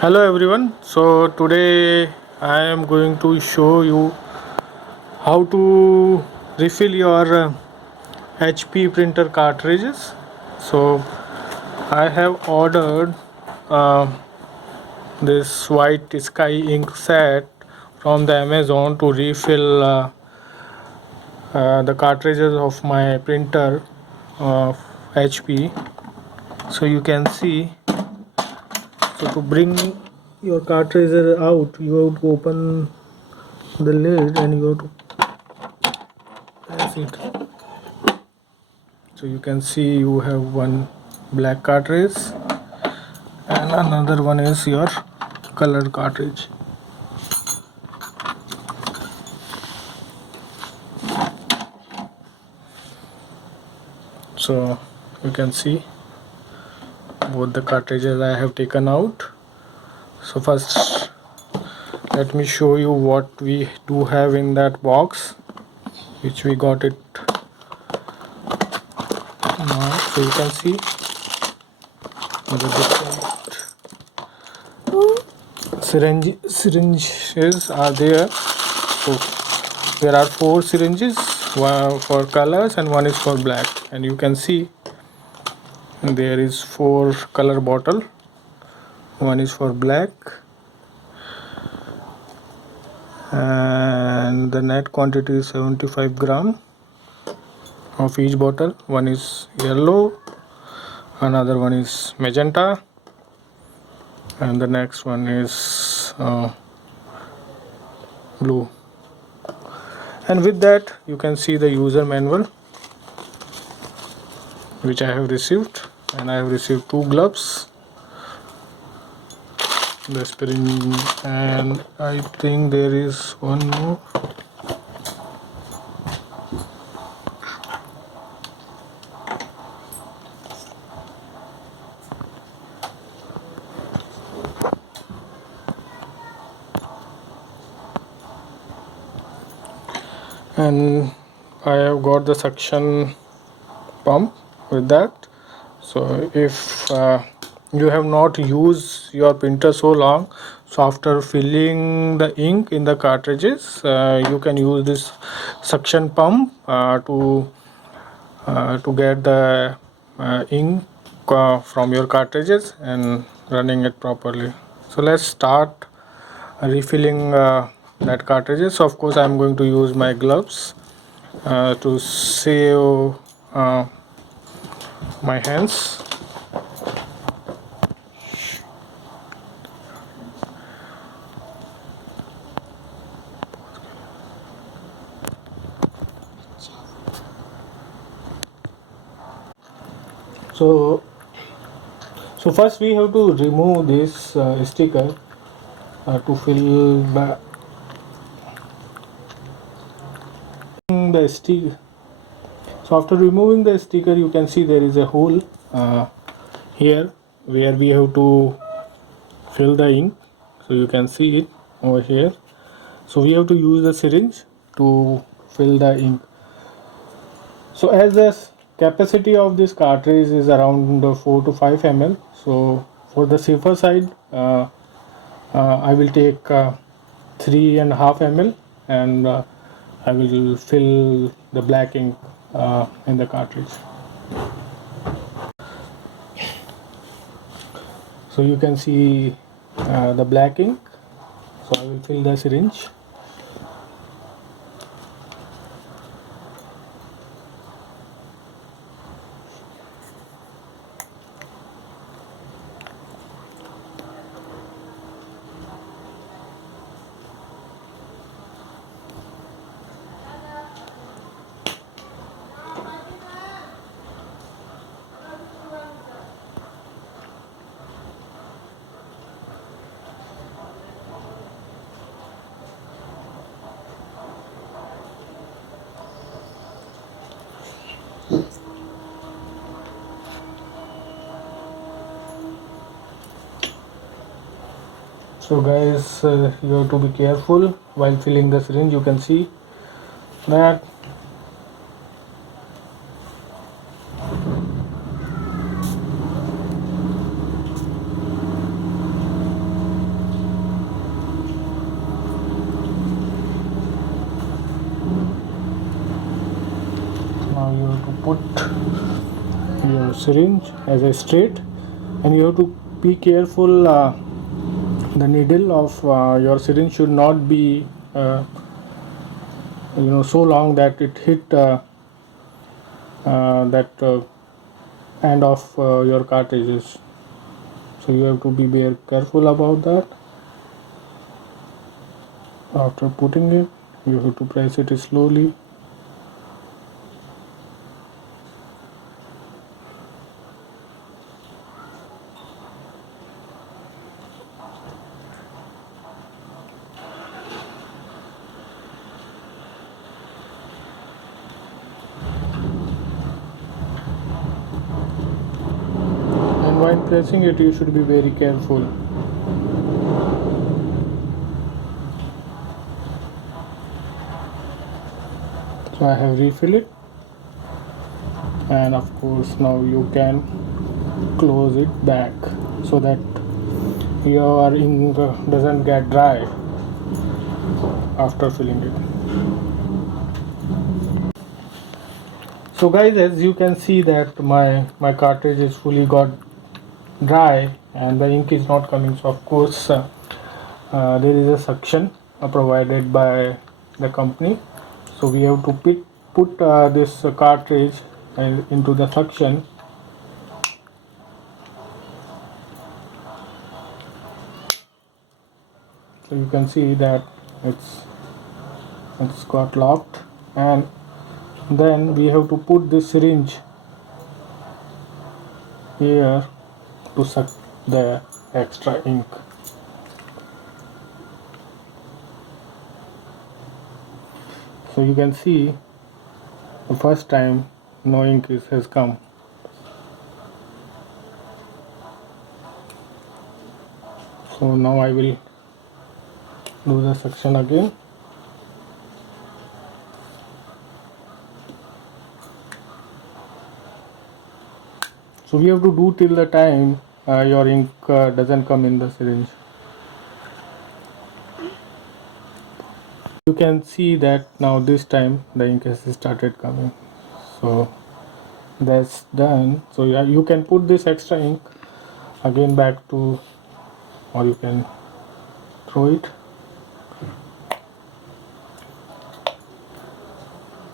Hello everyone. So today I am going to show you how to refill your HP printer cartridges. So I have ordered uh, this white sky ink set from the Amazon to refill the cartridges of my printer of HP. So you can see. So to bring your cartridge out, you have to open the lid and you have to press it. So you can see you have one black cartridge and another one is your color cartridge. So you can see both the cartridges I have taken out. So first let me show you what we do have in that box, which we got it now. So you can see the different syringes are there. So there are four syringes, one for colors and one is for black, and you can see there is four color bottle, one is for black, and the net quantity is 75 gram of each bottle. One is yellow, another one is magenta, and the next one is blue. And with that you can see the user manual which I have received, and I have received two gloves, the syringe, and I think there is one more. And I have got the suction pump with that. So if you have not used your printer so long, so after filling the ink in the cartridges, you can use this suction pump to get the ink from your cartridges and running it properly. So let's start refilling that cartridges. So of course I'm going to use my gloves to save my hands. So first we have to remove this sticker to fill the sticker. So after removing the sticker, you can see there is a hole here where we have to fill the ink. So you can see it over here. So we have to use the syringe to fill the ink. So as the capacity of this cartridge is around 4 to 5 ml, so for the safer side I will take 3.5 ml, and I will fill the black ink in the cartridge. So you can see the black ink. So I will fill the syringe. So guys, you have to be careful while filling the syringe. You can see that now you have to put your syringe as a straight, and you have to be careful. The needle of your syringe should not be so long that it hit that end of your cartridges. So you have to be very careful about that. After putting it, you have to press it slowly. And while pressing it, you should be very careful. So I have refilled it, and of course now you can close it back so that your ink doesn't get dry after filling it. So guys, as you can see that my cartridge is fully got dry and the ink is not coming. So of course there is a suction provided by the company. So we have to put this cartridge into the suction. So you can see that it's got locked, and then we have to put this syringe here to suck the extra ink. So you can see the first time no ink has come. So now I will do the suction again. So we have to do till the time your ink doesn't come in the syringe. You can see that now this time the ink has started coming. So that's done. So yeah, you can put this extra ink again back to, or you can throw it.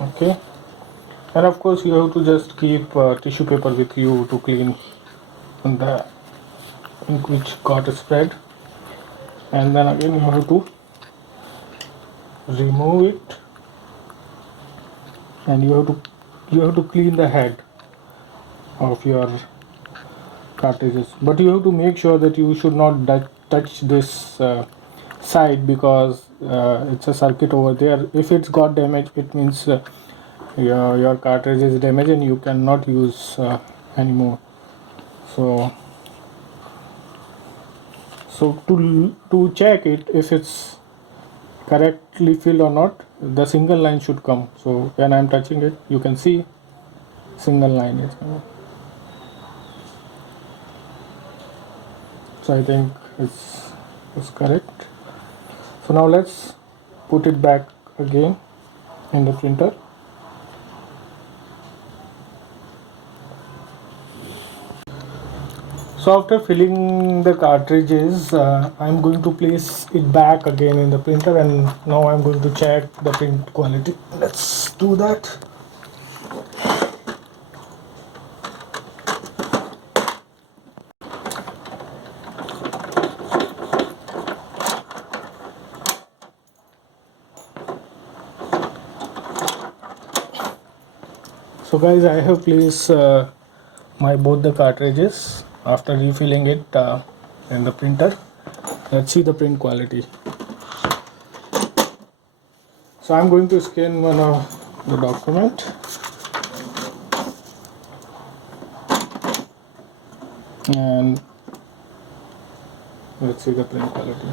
Okay, and of course you have to just keep tissue paper with you to clean the ink which got spread, and then again you have to remove it, and you have to clean the head of your cartridges, but you have to make sure that you should not touch this side, because it's a circuit over there. If it's got damage, it means your cartridge is damaged and you cannot use anymore. So to check it if it's correctly filled or not, the single line should come. So when I'm touching it, you can see single line is coming. So I think it's correct. So now let's put it back again in the printer. So after filling the cartridges, I'm going to place it back again in the printer, and now I'm going to check the print quality. Let's do that. So guys, I have placed both the cartridges after refilling it in the printer. Let's see the print quality. So I'm going to scan one of the document, and let's see the print quality.